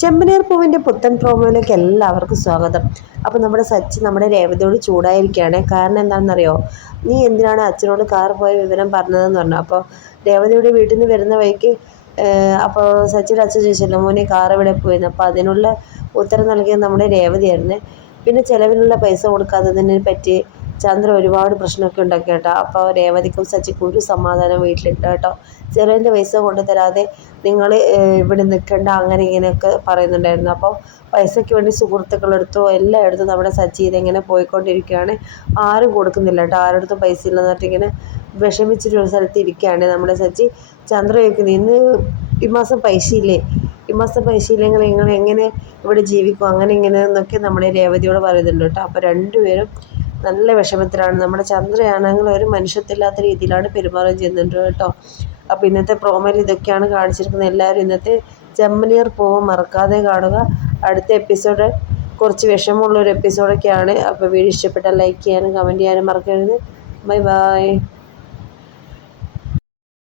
ചെമ്പനീർ പൂവിൻ്റെ പുത്തൻ പ്രോമോയിലേക്ക് എല്ലാവർക്കും സ്വാഗതം. അപ്പോൾ നമ്മുടെ സച്ചി നമ്മുടെ രേവതിയോട് ചൂടായിരിക്കുകയാണ്. കാരണം എന്താണെന്നറിയോ, നീ എന്തിനാണ് അച്ഛനോട് കാർ പോയ വിവരം പറഞ്ഞതെന്ന് പറഞ്ഞു. അപ്പോൾ രേവതിയുടെ വീട്ടിൽ നിന്ന് വരുന്ന വഴിക്ക് അപ്പോൾ സച്ചിയുടെ അച്ഛൻ ചോദിച്ചല്ലോ, മോനെ കാർ എവിടെ പോയിരുന്നു. അപ്പോൾ അതിനുള്ള ഉത്തരം നൽകിയത് നമ്മുടെ രേവതിയായിരുന്നു. പിന്നെ ചിലവിനുള്ള പൈസ കൊടുക്കാത്തതിനെ പറ്റി ചന്ദ്ര ഒരുപാട് പ്രശ്നമൊക്കെ ഉണ്ടാക്കി കേട്ടോ. അപ്പോൾ രേവതിക്കും സച്ചിക്കും ഒരു സമാധാനം വീട്ടിലിട്ട് കേട്ടോ. ചിലവിൻ്റെ പൈസ കൊണ്ട് തരാതെ നിങ്ങൾ ഇവിടെ നിൽക്കേണ്ട അങ്ങനെ ഇങ്ങനെയൊക്കെ പറയുന്നുണ്ടായിരുന്നു. അപ്പോൾ പൈസയ്ക്ക് വേണ്ടി സുഹൃത്തുക്കളെടുത്തോ എല്ലായിടത്തും നമ്മുടെ സച്ചി ഇതെങ്ങനെ പോയിക്കൊണ്ടിരിക്കുകയാണ്. ആരും കൊടുക്കുന്നില്ല കേട്ടോ, ആരുടെ പൈസ ഇല്ലെന്ന് പറഞ്ഞിട്ട് ഇങ്ങനെ വിഷമിച്ചിട്ടൊരു സ്ഥലത്ത് ഇരിക്കുകയാണ് നമ്മുടെ സച്ചി. ചന്ദ്ര ചോദിക്കുന്നത്, ഇന്ന് ഈ മാസം പൈസ ഇല്ലേ, ഈ മാസം പൈസ ഇല്ലെങ്കിൽ നിങ്ങൾ എങ്ങനെ ഇവിടെ ജീവിക്കും, അങ്ങനെ ഇങ്ങനെ എന്നൊക്കെ നമ്മുടെ രേവതിയോട് പറയുന്നുണ്ട് കേട്ടോ. അപ്പോൾ രണ്ടുപേരും നല്ല വിഷമത്തിലാണ്. നമ്മുടെ ചന്ദ്രയാണെങ്കിൽ ഒരു മനുഷ്യത്തില്ലാത്ത രീതിയിലാണ് പെരുമാറുകയും ചെയ്യുന്നുണ്ട് കേട്ടോ. അപ്പോൾ ഇന്നത്തെ പ്രോമോയിൽ ഇതൊക്കെയാണ് കാണിച്ചിരിക്കുന്നത്. എല്ലാവരും ഇന്നത്തെ ചെമ്പനീർ പൂവ് മറക്കാതെ കാണുക. അടുത്ത എപ്പിസോഡ് കുറച്ച് വിഷമമുള്ളൊരു എപ്പിസോഡൊക്കെയാണ്. അപ്പോൾ വീഡിയോ ഇഷ്ടപ്പെട്ടാൽ ലൈക്ക് ചെയ്യാനും കമൻറ്റ് ചെയ്യാനും മറക്കരുത്. Bye bye.